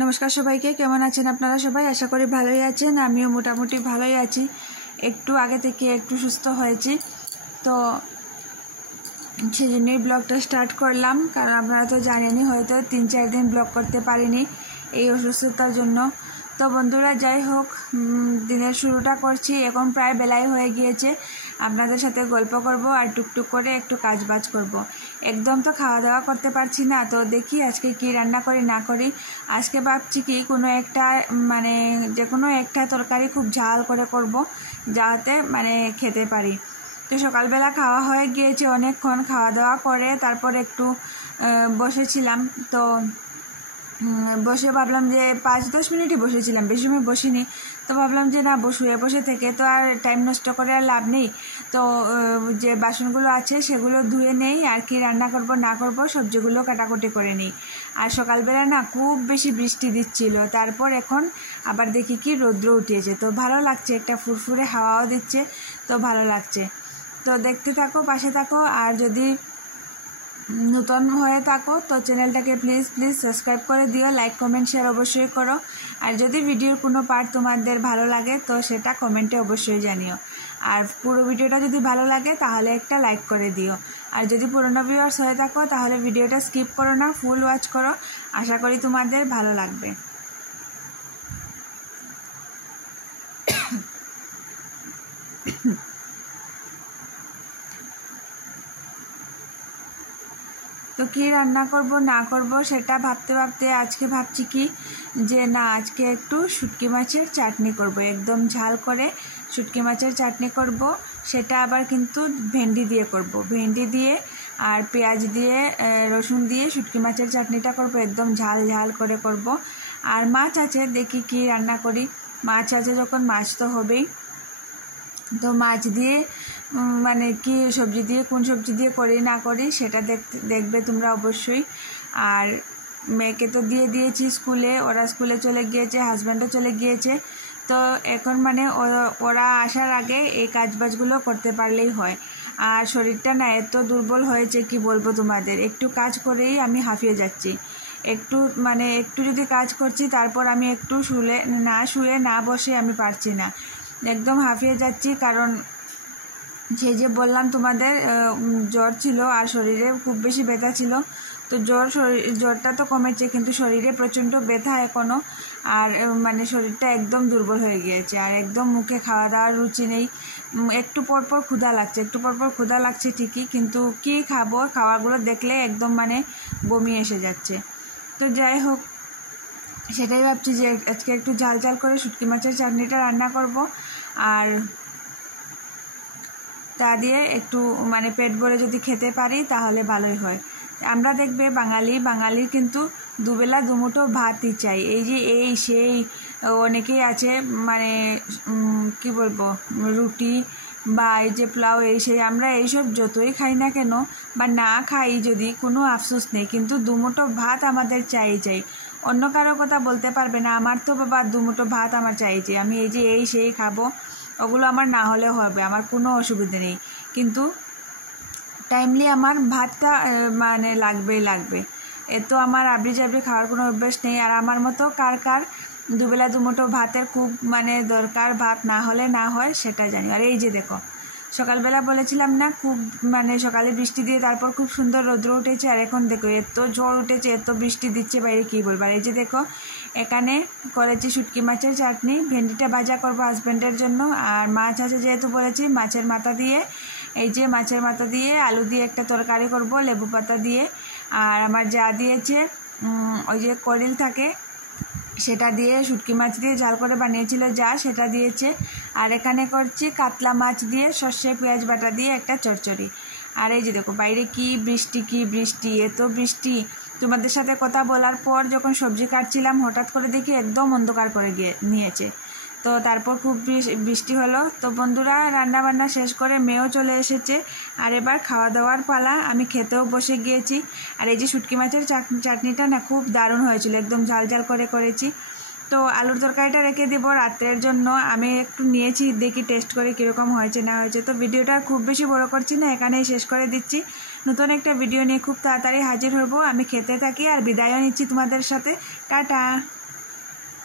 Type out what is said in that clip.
নমস্কার সবাইকে, কেমন আছেন আপনারা সবাই? আশা করি ভালোই আছেন। আমিও মোটামুটি ভালোই আছি। একটু আগে থেকে একটু সুস্থ হয়েছি, তো সেই জন্যই ব্লগটা স্টার্ট করলাম। কারণ আপনারা তো জানেনই, হয়তো 3-4 দিন ব্লগ করতে পারিনি এই অসুস্থতার জন্য। তো বন্ধুরা, যাই হোক, দিনের শুরুটা করছি। এখন প্রায় বেলাই হয়ে গিয়েছে। আপনাদের সাথে গল্প করব আর টুকটুক করে একটু কাজবাজ করব। একদম তো খাওয়া দাওয়া করতে পারছি না, তো দেখি আজকে কি রান্না করি না করি। আজকে ভাবছি কি কোনো একটা যে কোনো একটা তরকারি খুব ঝাল করে করব, যাতে খেতে পারি। তো সকালবেলা খাওয়া হয়ে গিয়েছে, অনেকক্ষণ খাওয়া দাওয়া করে তারপর একটু বসেছিলাম। তো বসে ভাবলাম যে 5-10 মিনিটই বসেছিলাম, বেশি সময় বসিনি। তো ভাবলাম যে না, বসে থেকে তো আর টাইম নষ্ট করে আর লাভ নেই। তো যে বাসনগুলো আছে সেগুলো ধুয়ে নেই, আর কি রান্না করব না করব সবজিগুলো কাটাকুটি করে নিই। আর সকালবেলা না খুব বেশি বৃষ্টি দিচ্ছিল, তারপর এখন আবার দেখি কি রৌদ্র উঠিয়েছে। তো ভালো লাগছে, একটা ফুরফুরে হাওয়াও দিচ্ছে, তো ভালো লাগছে। তো দেখতে থাকো, পাশে থাকো। আর যদি নতুন হয়ে থাকো তো চ্যানেলটাকে প্লিজ সাবস্ক্রাইব করে দিও, লাইক কমেন্ট শেয়ার অবশ্যই করো। আর যদি ভিডিওর কোনো পার্ট তোমাদের ভালো লাগে তো সেটা কমেন্টে অবশ্যই জানিও। আর পুরো ভিডিওটা যদি ভালো লাগে তাহলে একটা লাইক করে দিও। আর যদি পুরনো ভিউয়ার্স হয়ে থাকো তাহলে ভিডিওটা স্কিপ করো না, ফুল ওয়াচ করো। আশা করি তোমাদের ভালো লাগবে। তো কী রান্না করব না করব সেটা ভাবতে ভাবতে আজকে ভাবছি কি যে না, আজকে একটু শুটকি মাছের চাটনি করব, একদম ঝাল করে শুটকি মাছের চাটনি করব। সেটা আবার কিন্তু ভেন্ডি দিয়ে করব, ভেন্ডি দিয়ে আর পেঁয়াজ দিয়ে রসুন দিয়ে শুটকি মাছের চাটনিটা করব, একদম ঝাল করে করব। আর মাছ আছে, দেখি কি রান্না করি। মাছ আছে যখন, মাছ তো হবেই। তো মাছ দিয়ে কি সবজি দিয়ে, কোন সবজি দিয়ে করি না করি সেটা দেখবে তোমরা অবশ্যই। আর মেয়েকে তো দিয়ে দিয়েছি স্কুলে, ওরা স্কুলে চলে গিয়েছে, হাজব্যান্ডও চলে গিয়েছে। তো এখন ওরা আসার আগে এই কাজবাজগুলো করতে পারলেই হয়। আর শরীরটা না এত দুর্বল হয়েছে কি বলবো তোমাদের, একটু কাজ করেই আমি হাঁফিয়ে যাচ্ছি। একটু যদি কাজ করছি তারপর আমি একটু শুয়ে না বসে আমি পারছি না, একদম হাঁফিয়ে যাচ্ছি। কারণ সেই যে বললাম তোমাদের, জ্বর ছিল আর শরীরে খুব বেশি ব্যথা ছিল। তো জ্বরটা তো কমেছে, কিন্তু শরীরে প্রচণ্ড ব্যথা এখনও। আর শরীরটা একদম দুর্বল হয়ে গিয়েছে, আর একদম মুখে খাওয়া দাওয়ার রুচি নেই। একটু পরপর ক্ষুধা লাগছে ঠিকই, কিন্তু কি খাবো, খাওয়াগুলো দেখলে একদম বমি এসে যাচ্ছে। তো যাই হোক, সেটাই ভাবছি যে আজকে একটু ঝাল করে শুটকি মাছের চাটনিটা রান্না করব। আর তা দিয়ে একটু পেট ভরে যদি খেতে পারি তাহলে ভালোই হয়। আমরা দেখবে বাঙালির কিন্তু দুবেলা দুমুঠো ভাতই চাই। এই যে এই সেই অনেকেই আছে কি বলবো, রুটি বা এই যে পোলাও এই সেই, আমরা এইসব যতই খাই না কেন বা না খাই যদি, কোনো আফসোস নেই, কিন্তু দুমুঠো ভাত আমাদের চাই। অন্য কারো কথা বলতে পারবে না, আমার তো বাবা দুমুঠো ভাত আমার চাই। আমি এই যে এই সেই খাবো, ওগুলো আমার না হলেও হবে, আমার কোনো অসুবিধা নেই, কিন্তু টাইমলি আমার ভাতটা লাগবে। এত আমার আবরি জাবরি খাওয়ার কোনো অভ্যাস নেই। আর আমার মতো কার দুবেলা দুমুঠো ভাতের খুব দরকার, ভাত না হলে না হয় সেটা জানি। আর এই যে দেখো, সকালবেলা বলেছিলাম না খুব সকালে বৃষ্টি দিয়ে তারপর খুব সুন্দর রৌদ্র উঠেছে, আর এখন দেখো এত ঝড় উঠেছে, এত বৃষ্টি দিচ্ছে বাইরে, কী বলবো। আর এই যে দেখো, এখানে করেছি শুটকি মাছের চাটনি, ভেন্ডিটা ভাজা করবো হাজব্যান্ডের জন্য। আর মাছ আছে যেহেতু বলেছি, মাছের মাথা দিয়ে আলু দিয়ে একটা তরকারি করব, লেবু পাতা দিয়ে। আর আমার যা দিয়েছে ওই যে কড়িল থাকে, সেটা দিয়ে শুটকি মাছ দিয়ে ঝাল করে বানিয়েছিল যা, সেটা দিয়েছে। আর এখানে করছি কাতলা মাছ দিয়ে সর্ষে পেঁয়াজ বাটা দিয়ে একটা চচ্চড়ি। আর এই যে দেখো বাইরে কি বৃষ্টি, এত বৃষ্টি। তোমাদের সাথে কথা বলার পর যখন সবজি কাটছিলাম, হঠাৎ করে দেখি একদম অন্ধকার করে নিয়েছে। তো তারপর খুব বৃষ্টি হলো। তো বন্ধুরা, রান্না বান্না শেষ করে মেয়েও চলে এসেছে, আর এবার খাওয়া দাওয়ার পালা। আমি খেতেও বসে গিয়েছি। আর এই যে শুটকি মাছের চাটনিটা না খুব দারুণ হয়েছিল, একদম ঝাল করে করেছি। তো আলুর তরকারিটা রেখে দেবো রাত্রের জন্য। আমি একটু নিয়েছি, দেখি টেস্ট করে কীরকম হয়েছে না হয়েছে। তো ভিডিওটা খুব বেশি বড় করছি না, এখানেই শেষ করে দিচ্ছি। নতুন একটা ভিডিও নিয়ে খুব তাড়াতাড়ি হাজির হব। আমি খেতে থাকি আর বিদায়ও নিচ্ছি তোমাদের সাথে। টাটা।